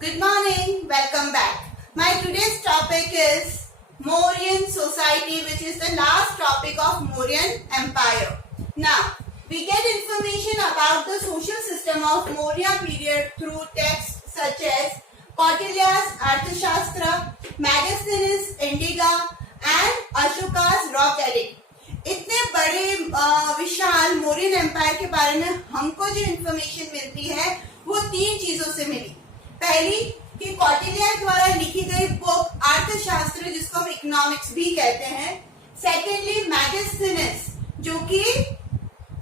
Good morning, welcome back. My today's topic is Mauryan society, which is the last topic of Mauryan Empire. Now, we get information about the social system of Maurya period through texts such as Kautilya's Arthashastra, Megasthenes' Indica and Ashoka's Rock Edict. इतने बड़े विशाल Mauryan empire के बारे में हमको जो information मिलती है वो तीन चीजों से मिली। पहली कि कौटिल्य द्वारा लिखी गई बुक अर्थशास्त्र, जिसको हम इकोनॉमिक्स भी कहते हैं। सेकेंडली मेगास्थेनेस, जो कि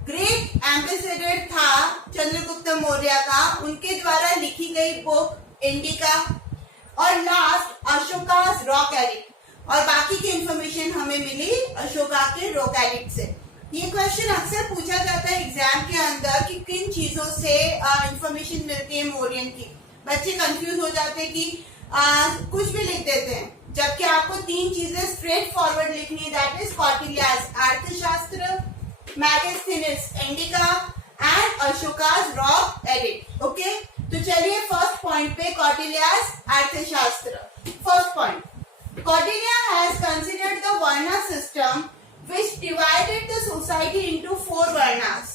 ग्रेट एम्बेसडर था चंद्रगुप्त मौर्य का, उनके द्वारा लिखी गई बुक इंडिका। और लास्ट अशोकास रॉक एडिक्ट, और बाकी की इंफॉर्मेशन हमें मिली अशोका के रॉक एडिक्ट से। ये क्वेश्चन अक्सर पूछा जाता है एग्जाम के अंदर कि किन चीजों से इंफॉर्मेशन मिलती है मौर्यन की। बच्चे कंफ्यूज हो जाते हैं कि कुछ भी लिख देते हैं, जबकि आपको तीन चीजें स्ट्रेट फॉरवर्ड लिखनी है। That is Kautilya's Arthashastra, Megasthenes Indica and Ashoka's rock edict. Okay, तो चलिए फर्स्ट पॉइंट पे, Kautilya's Arthashastra. First point, Kautilya has considered the Varna system which divided the society into four Varnas.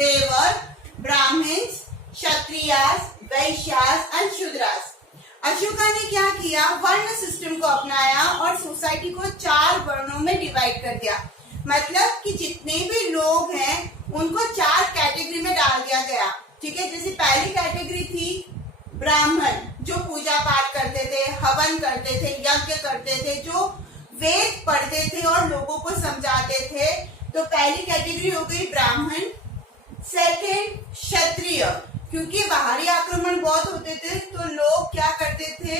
They were Brahmins, Kshatriyas, Vaishyas and Shudras. Ashoka ने क्या किया, वर्ण system को अपनाया और सोसाइटी को चार वर्णों में डिवाइड कर दिया। मतलब कि जितने भी लोग हैं उनको चार कैटेगरी में डाल दिया गया। ठीक है, जैसे पहली कैटेगरी थी ब्राह्मण, जो पूजा पाठ करते थे, हवन करते थे, यज्ञ करते थे, जो वेद पढ़ते थे और लोगों को समझाते थे। तो पहली कैटेगरी हो गई ब्राह्मण। सेकंड क्षत्रिय, क्योंकि बाहरी आक्रमण बहुत होते थे तो लोग क्या करते थे,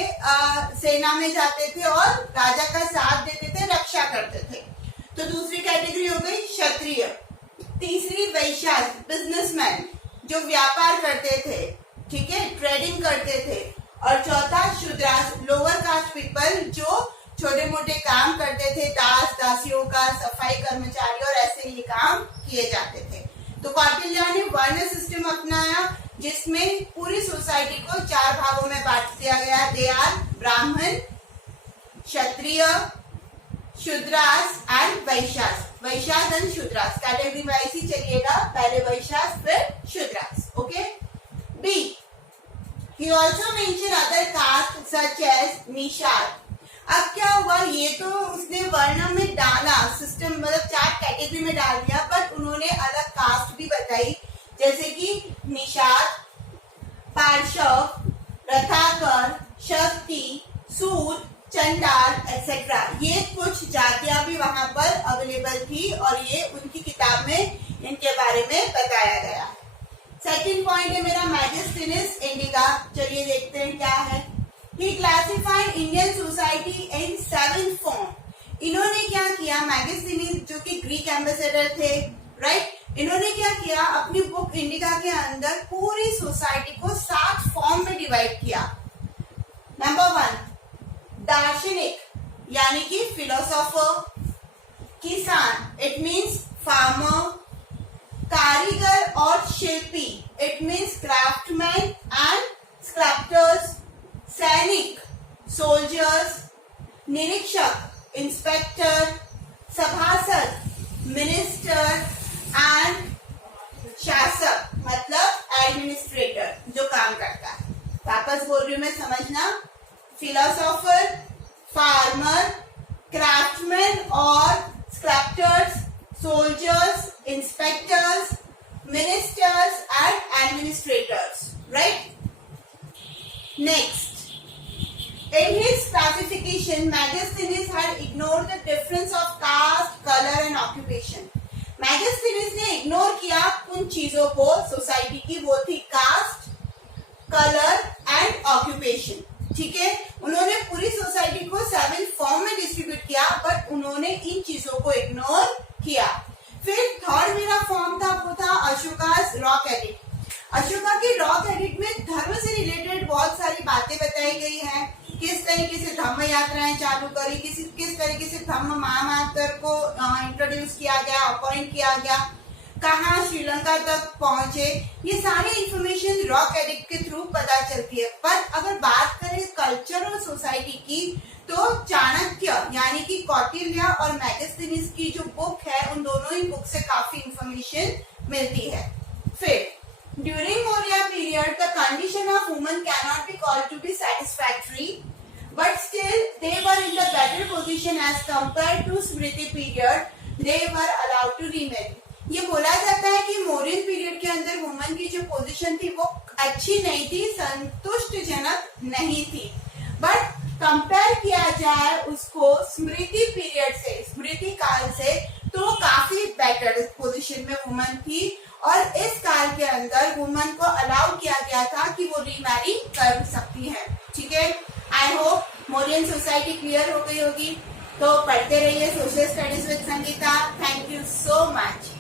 सेना में जाते थे और राजा का साथ देते थे, रक्षा करते थे। तो दूसरी कैटेगरी हो गई क्षत्रिय। तीसरी वैश्य, बिजनेसमैन, जो व्यापार करते थे, ठीक है, ट्रेडिंग करते थे। और चौथा शूद्रास, लोअर कास्ट पीपल, जो छोटे मोटे काम करते थे, दास दासियों का, सफाई कर्मचारी, और ऐसे ये काम किए जाते थे। तो कौटिल्य ने वर्ण सिस्टम अपनाया जिसमें पूरी सोसाइटी को चार भागों में बांट दिया गया। They are Brahmin, Kshatriya, Shudras and Vaishyas. Vaishyas and Shudras category wise ही चलिएगा, पहले वैश्यास फिर Shudras. Okay. B. He also mentioned other castes such as Nishad. अब क्या हुआ, ये तो उसने वर्ण में डाला, सिस्टम मतलब चार कैटेगरी में डाल दिया, बट उन्होंने अलग कास्ट भी बताई, जैसे कि निषाद, पार्शव, रथाकर, शक्ति, सूद, चंडाल एक्सेट्रा। ये कुछ जातियां भी वहां पर अवेलेबल थी और ये उनकी किताब में इनके बारे में बताया गया। सेकेंड पॉइंट है मेरा मेगास्थेनेस इंडिका। चलिए देखते हैं क्या है। He classified Indian society in 7 form. इन्होंने क्या किया, मेगास्थेनेस जो कि ग्रीक एम्बेसडर थे, राइट, इन्होंने क्या किया, अपनी बुक इंडिका के अंदर पूरी सोसाइटी को 7 फॉर्म में डिवाइड किया। नंबर 1, दार्शनिक यानी कि फिलोसोफर। किसान, इट मीन्स फार्मर। कारीगर और शिल्पी, it means craftsman and sculptors. सैनिक, सोल्जर्स। निरीक्षक, इंस्पेक्टर। सभासद, मिनिस्टर एंड शासक, मतलब एडमिनिस्ट्रेटर, जो काम करता है। वापस बोल रही हूं मैं, समझना। फिलोसोफर, फार्मर, क्राफ्टमैन और sculptors, soldiers, inspectors, ministers and administrators, right? Next, in his classification, Megasthenes had ignored the difference of caste, color and occupation. Megasthenes ने इग्नोर किया उन चीजों को सोसाइटी की, वो थी कास्ट, कलर एंड ऑक्यूपेशन। ठीक है, उन्होंने पूरी सोसाइटी को 7 फॉर्म में डिस्ट्रीब्यूट किया, बट उन्होंने इन चीजों को इग्नोर किया। फिर थर्ड मेरा फॉर्म था, वो था अशोकास रॉक एडिक्ट। अशोका के रॉक एडिक्ट में धर्म से रिलेटेड बहुत सारी बातें बताई गई हैं, किस तरीके से धम्म यात्राएं चालू करी, किस तरीके से धम्म महामात्र को इंट्रोड्यूस किया गया, अपॉइंट किया गया। कहाँ श्रीलंका तक पहुंचे, ये सारी इंफॉर्मेशन रॉक एडिक्ट के थ्रू पता चलती है। पर अगर बात करें कल्चर और सोसाइटी की, तो चाणक्य यानी कि कौटिल्य और मैगस्थनीज की जो बुक है, उन दोनों ही बुक से काफी इंफॉर्मेशन मिलती है। फिर during Maurya period the condition of women cannot be called to be satisfactory, but still they were in the better position as compared to Smriti period. They were allowed to remarry. ये बोला जाता है कि Mauryan period के अंदर woman की जो position थी वो अच्छी नहीं थी, संतुष्टजनक नहीं थी, बट कंपेयर किया जाए उसको स्मृति पीरियड से, स्मृति काल से, तो वो काफी बेटर पोजीशन में वुमन थी और इस काल के अंदर वुमन को अलाउ किया गया था कि वो रीमैरी कर सकती है। ठीक है, I hope Mauryan society clear हो गई होगी। तो पढ़ते रहिए social studies with Sangeeta. Thank you so much.